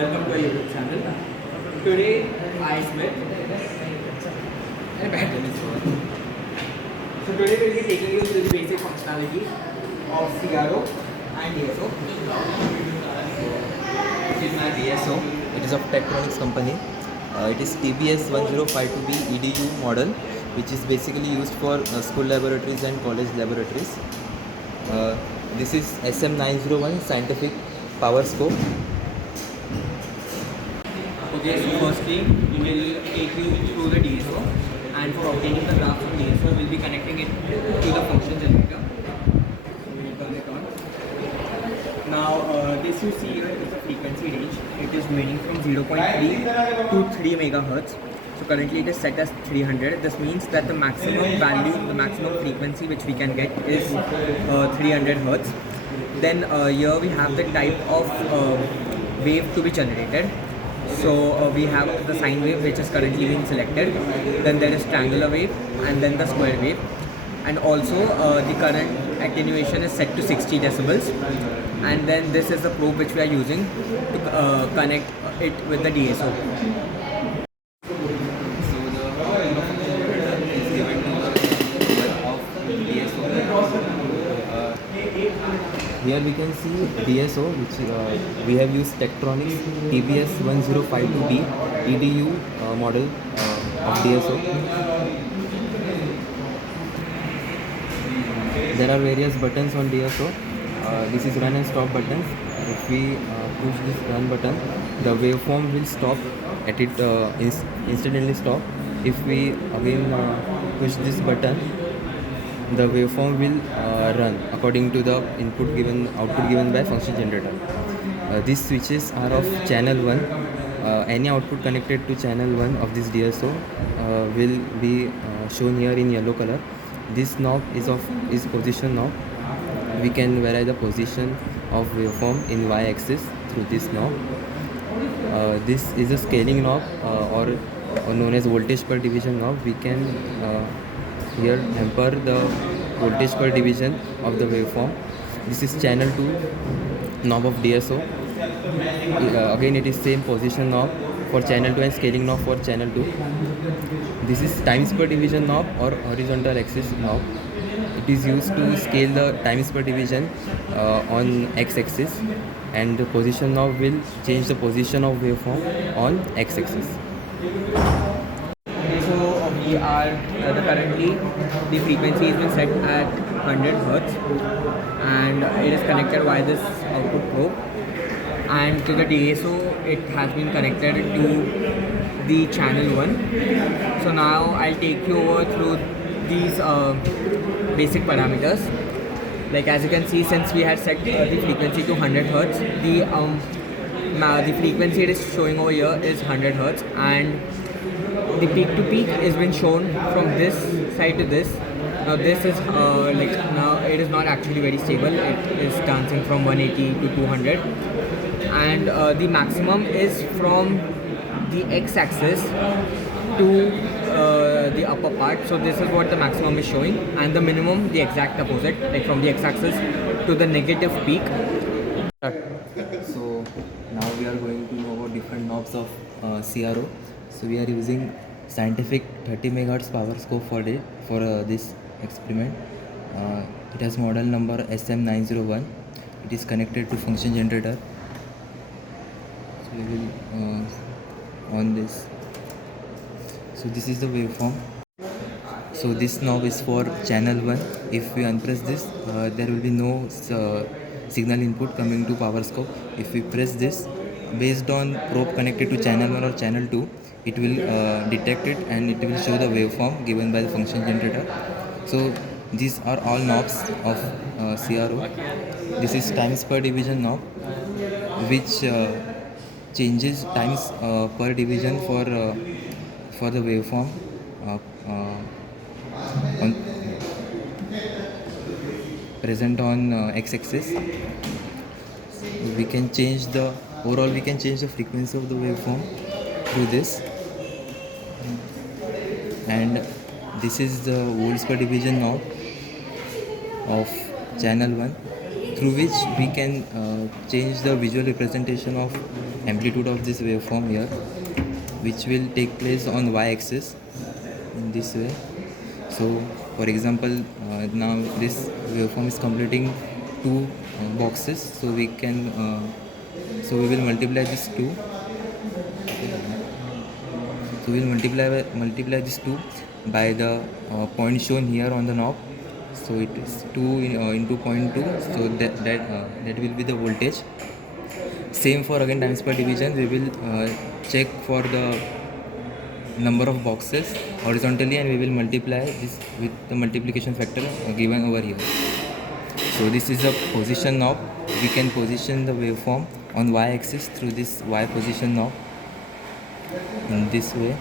Welcome to our YouTube channel. Today I split. So today we'll be taking you through the basic functionality of CRO and DSO. This is my DSO. It is of Tektronix company. It is TBS 1052B EDU model, which is basically used for school laboratories and college laboratories. This is SM901 scientific power scope. Okay, so firstly we will take you through the DSO, and for obtaining the graph from DSO we'll be connecting it to the function generator. So we will turn it on. Now this you see here is the frequency range. It is ranging from 0.3 to 3 megahertz. So currently it is set as 300. This means that the maximum value, the maximum frequency which we can get is 300 hertz. Then here we have the type of wave to be generated. So we have the sine wave which is currently being selected. Then there is triangular wave and then the square wave. And also the current attenuation is set to 60 decibels. And then this is the probe which we are using to connect it with the DSO. So the is given to the of DSO. Here we can see DSO, which we have used Tektronix TBS 1052B EDU model of DSO. There are various buttons on DSO. This is run and stop buttons. If we push this run button, the waveform will stop at it instantly stop. If we again push this button, the waveform will run according to the output given by function generator. These switches are of channel 1. Any output connected to channel 1 of this DSO will be shown here in yellow color. This knob is position knob. We can vary the position of waveform in y-axis through this knob. This is a scaling knob or known as voltage per division knob. We can here hamper the voltage per division of the waveform. This is channel 2 knob of DSO. Again it is same position knob for channel 2 and scaling knob for channel 2. This is times per division knob or horizontal axis knob. It is used to scale the times per division on x-axis, and the position knob will change the position of waveform on x-axis. So we are currently the frequency has been set at 100 hertz, and it is connected via this output probe. And to the DSO, it has been connected to the channel 1. So now I'll take you over through these basic parameters. Like as you can see, since we had set the frequency to 100 hertz, the frequency it is showing over here is 100 hertz, and the peak to peak has been shown from this side to this. Now this is now it is not actually very stable. It is dancing from 180 to 200, and the maximum is from the x-axis to the upper part. So this is what the maximum is showing, and the minimum the exact opposite, like from the x-axis to the negative peak. So now we are going to know about different knobs of CRO. So we are using scientific 30 MHz power scope for this experiment. It has model number SM901. It is connected to function generator. So we will on this. So this is the waveform. So this knob is for channel 1. If we unpress this, there will be no signal input coming to power scope. If we press this, based on probe connected to channel 1 or channel 2, it will detect it and it will show the waveform given by the function generator. So these are all knobs of CRO. This is times per division knob, which changes times per division for the waveform present on x-axis. We can change the frequency of the waveform through this, and this is the volts per division knob of channel 1, through which we can change the visual representation of amplitude of this waveform here, which will take place on y-axis in this way. So for example, now this waveform is completing two boxes, so we can so we will multiply this two. So we will multiply this 2 by the point shown here on the knob. So it is 2 into 0.2. So that will be the voltage. Same for again times per division. We will check for the number of boxes horizontally, and we will multiply this with the multiplication factor given over here. So this is a position knob. We can position the waveform on y-axis through this y position knob in this way.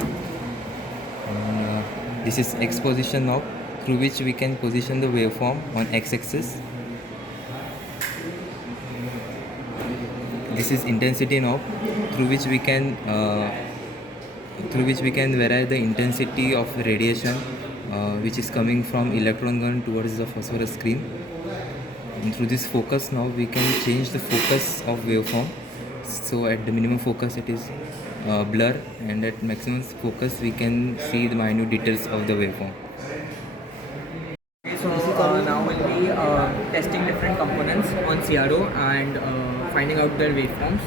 And this is x position knob, through which we can position the waveform on x-axis. This is intensity knob, through which we can vary the intensity of radiation which is coming from electron gun towards the phosphorus screen. And through this focus knob we can change the focus of waveform. So at the minimum focus it is blur, and at maximum focus we can see the minute details of the waveform. Okay, so now we'll be testing different components on CRO and finding out their waveforms.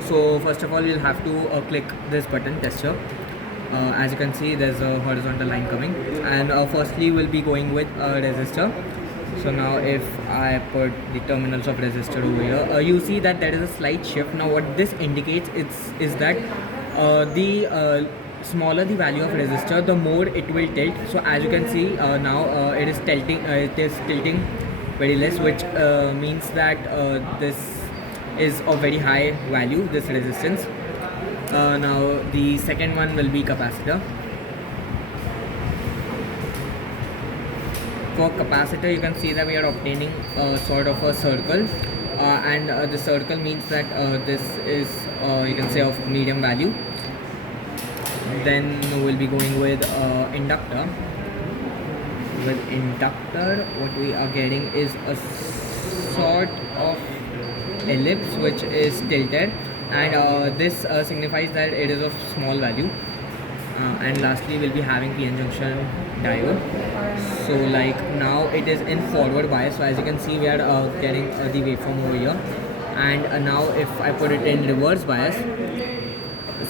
So first of all, you'll have to click this button, tester. As you can see, there's a horizontal line coming, and firstly we'll be going with a resistor. So now if I put the terminals of resistor over here, you see that there is a slight shift. Now what this indicates is that the smaller the value of resistor, the more it will tilt. So as you can see now it is tilting very less, which means that this is a very high value, this resistance. Now the second one will be capacitor. For capacitor, you can see that we are obtaining sort of a circle, and the circle means that this is you can say of medium value. Then we'll be going with inductor. With inductor, what we are getting is a sort of ellipse which is tilted, and this signifies that it is of small value. And lastly we'll be having PN junction diode. So like now it is in forward bias, so as you can see we are getting the waveform over here, and now if I put it in reverse bias,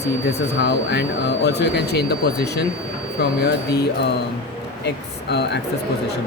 see this is how. And also you can change the position from here, the x axis position.